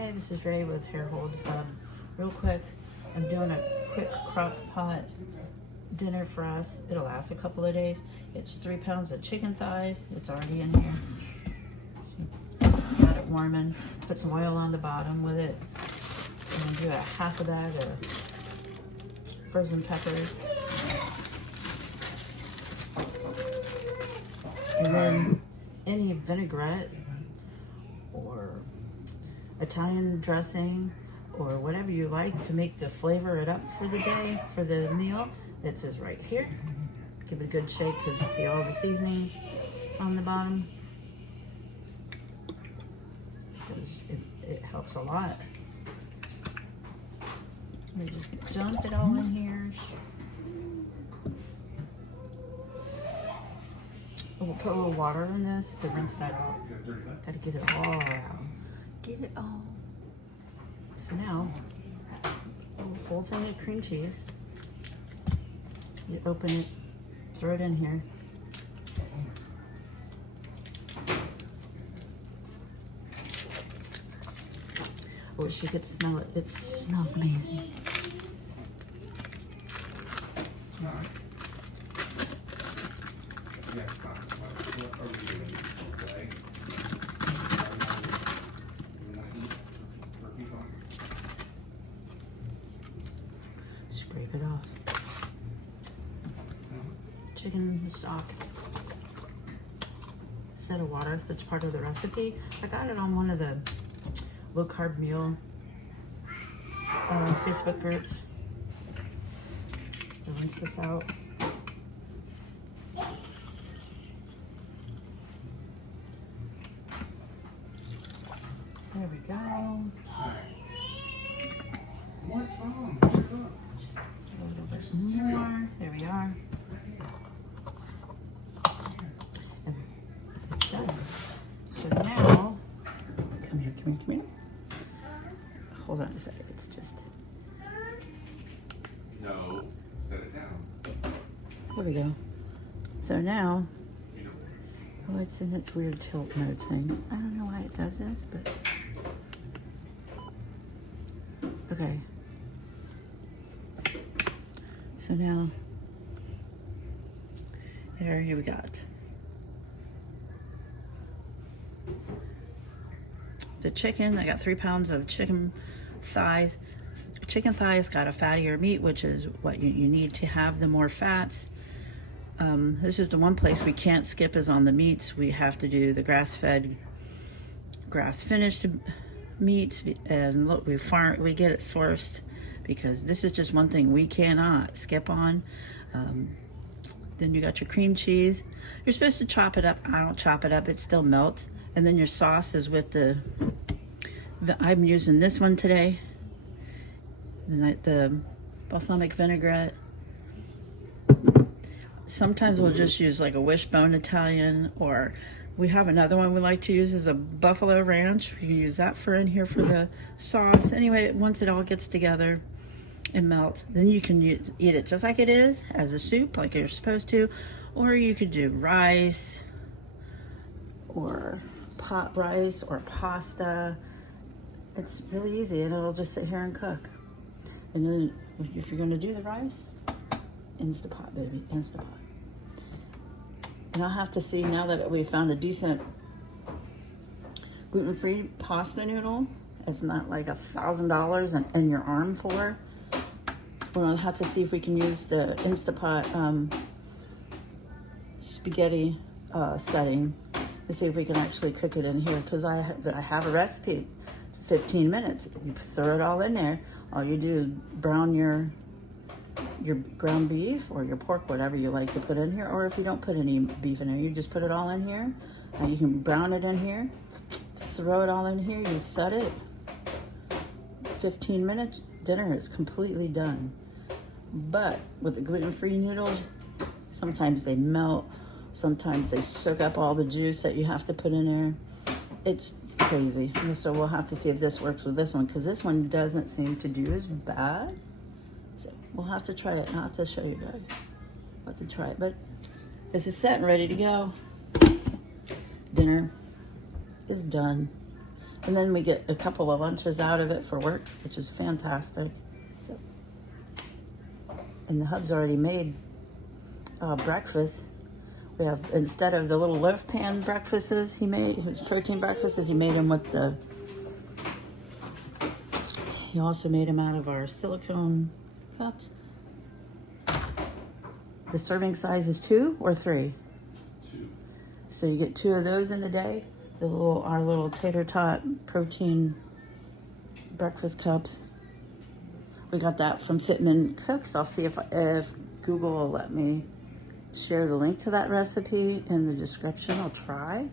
Hey, this is Ray with Hair Holds. Real quick, I'm doing a quick crock pot dinner for us. It'll last a couple of days. It's 3 pounds of chicken thighs. It's already in here. Got it warming. Put some oil on the bottom with it. And do a half a bag of frozen peppers. And then any vinaigrette or Italian dressing or whatever you like to make to flavor it up for the day, for the meal. This is right here. Give it a good shake because you see all the seasonings on the bottom. It helps a lot. We just dump it all in here. We'll put a little water in this to rinse that out. Gotta get it all out. Get it all. So now, a whole thing of cream cheese. You open it, throw it in here. I wish you could smell it. It smells amazing. Scrape it off. Chicken stock. Instead of water, that's part of the recipe. I got it on one of the low carb meal Facebook groups. I'll rinse this out. There we go. What's wrong? A little bit more. There we are. And it's done. So now, come here. Hold on a second. It's just. No, set it down. There we go. So now, oh, it's in its weird tilt mode thing. I don't know why it does this, but. Okay. So now, here we got the chicken. I got 3 pounds of chicken thighs. Chicken thighs got a fattier meat, which is what you need to have the more fats. This is the one place we can't skip is on the meats. We have to do the grass-fed, grass-finished meats, and look, we get it sourced because this is just one thing we cannot skip on. Then you got your cream cheese. You're supposed to chop it up. I don't chop it up, it still melts. And then your sauce is with I'm using this one today, the balsamic vinaigrette. Sometimes we'll just use like a wishbone Italian, or we have another one we like to use is a buffalo ranch. You can use that for in here for the sauce. Anyway, once it all gets together and melt, then you can eat it just like it is, as a soup, like you're supposed to, or you could do rice, or pot rice, or pasta. It's really easy, and it'll just sit here and cook. And then if you're gonna do the rice, Instapot, baby, Instapot. And I'll have to see, now that we found a decent gluten-free pasta noodle, it's not like $1,000 in your arm for. We'll have to see if we can use the Instapot spaghetti setting to see if we can actually cook it in here, because I have a recipe, 15 minutes. You throw it all in there. All you do is brown your ground beef or your pork, whatever you like to put in here, or if you don't put any beef in there, you just put it all in here. You can brown it in here, throw it all in here, you set it, 15 minutes, dinner is completely done. But with the gluten-free noodles, sometimes they melt, sometimes they soak up all the juice that you have to put in there. It's crazy. And so we'll have to see if this works with this one, because this one doesn't seem to do as bad. So we'll have to try it. I'll have to show you guys. I'll have to try it. But this is set and ready to go. Dinner is done. And then we get a couple of lunches out of it for work, which is fantastic. So, and the hub's already made breakfast. We have, instead of the little loaf pan breakfasts he made, his protein breakfasts, he made them with the, he also made them out of our silicone cups. The serving size is 2 or 3? 2. So you get 2 of those in a day. Our little tater tot protein breakfast cups. We got that from Fitman Cooks. I'll see if Google will let me share the link to that recipe in the description. I'll try.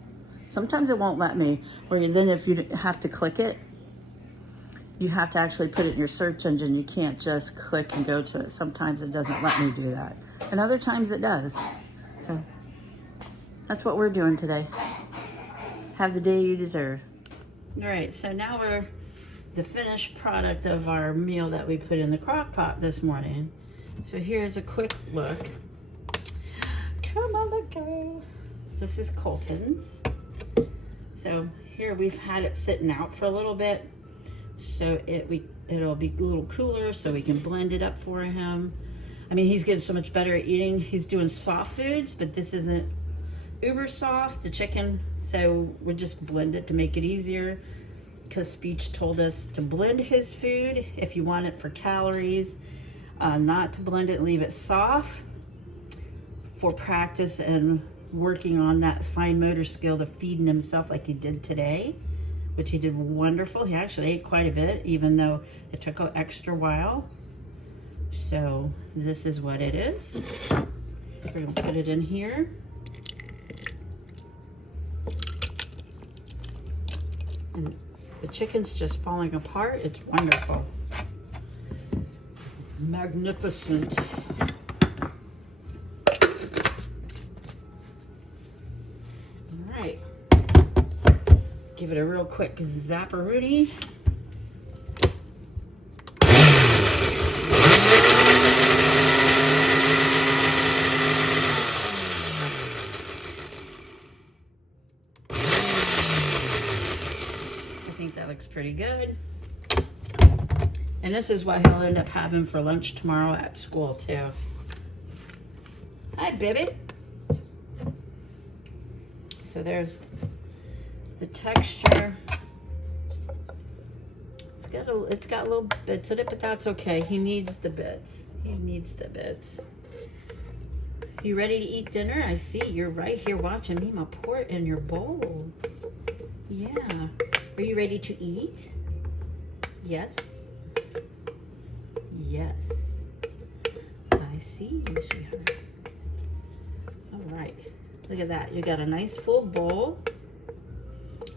Sometimes it won't let me, or then if you have to click it, you have to actually put it in your search engine. You can't just click and go to it. Sometimes it doesn't let me do that. And other times it does. So that's what we're doing today. Have the day you deserve. All right, so now we're the finished product of our meal that we put in the crock pot this morning. So here's a quick look. Come on, look, go. This is Colton's. So here we've had it sitting out for a little bit, so it'll be a little cooler, so we can blend it up for him. I mean, he's getting so much better at eating. He's doing soft foods, but this isn't uber soft, the chicken, so we just blend it to make it easier, because Speech told us to blend his food if you want it for calories, not to blend it and leave it soft for practice and working on that fine motor skill to feeding himself like he did today, which he did wonderful. He actually ate quite a bit, even though it took an extra while. So this is what it is. We're gonna put it in here. And the chicken's just falling apart. It's wonderful. It's magnificent. All right. Give it a real quick zapparoonie. I think that looks pretty good. And this is what he'll end up having for lunch tomorrow at school too. Hi, baby. So there's the texture. It's got little bits in it, but that's okay. He needs the bits. He needs the bits. You ready to eat dinner? I see you're right here watching me. My pour it in your bowl. Yeah. Are you ready to eat? Yes. Yes. I see you, sweetheart. All right. Look at that. You got a nice full bowl.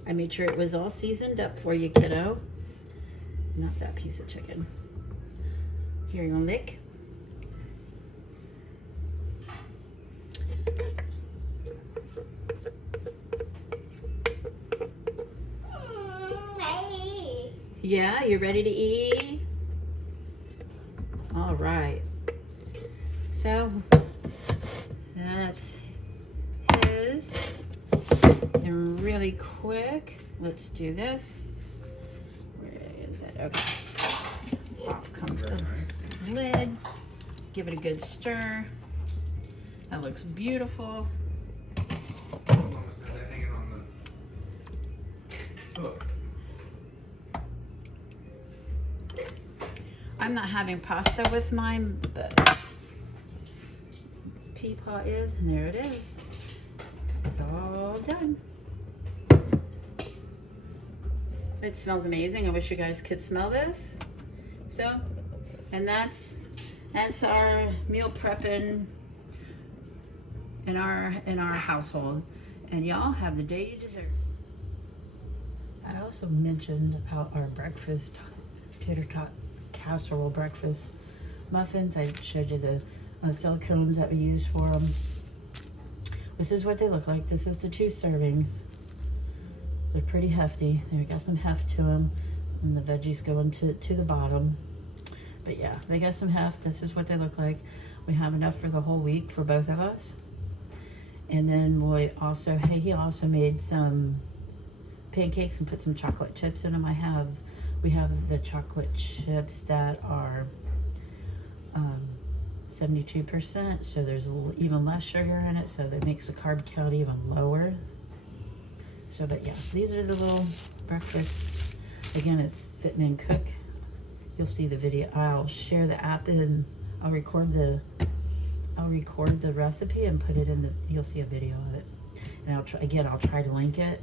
I made sure it was all seasoned up for you, kiddo. Not that piece of chicken. Here, you want to lick? Yeah, you ready to eat? All right. So that's his. And really quick, let's do this. Where is it? Okay. Off comes the lid. Give it a good stir. That looks beautiful. I'm not having pasta with mine, but Peapod is, and there it is. It's all done. It smells amazing. I wish you guys could smell this. So, and that's our meal prepping in our household. And y'all have the day you deserve. I also mentioned about our breakfast tater tot casserole breakfast muffins. I showed you the silicones that we use for them. This is what they look like. This is the 2 servings. They're pretty hefty. They got some heft to them, and the veggies go into the bottom. But yeah, they got some heft. This is what they look like. We have enough for the whole week for both of us. And then he also made some pancakes and put some chocolate chips in them. We have the chocolate chips that are 72%, so there's even less sugar in it, so that makes the carb count even lower. So, but yeah, these are the little breakfast. Again, it's Fit Men Cook. You'll see the video. I'll share the app and I'll record the recipe and put it in the, you'll see a video of it. And I'll try to link it.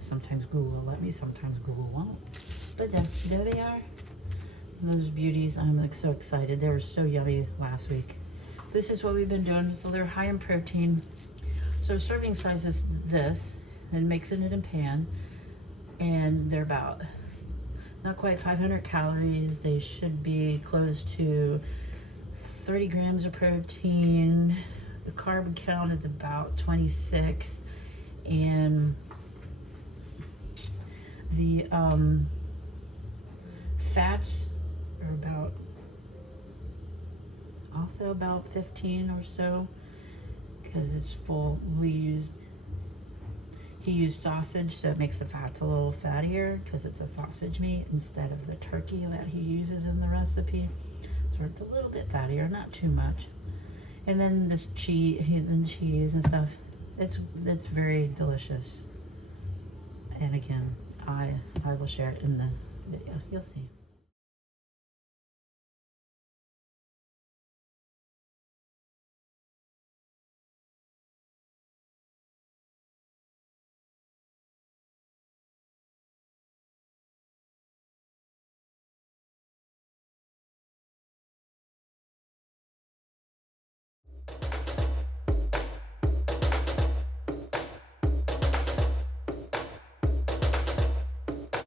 Sometimes Google will let me, sometimes Google won't. But there they are. Those beauties, I'm like so excited. They were so yummy last week. This is what we've been doing. So they're high in protein. So serving size is this, and mixing it in pan. And they're about, not quite 500 calories. They should be close to 30 grams of protein. The carb count is about 26. And the fats are about 15 or so, because it's full. He used sausage, so it makes the fats a little fattier because it's a sausage meat instead of the turkey that he uses in the recipe. So it's a little bit fattier, not too much. And then this cheese and stuff. It's very delicious. And again, I will share it in the video. You'll see.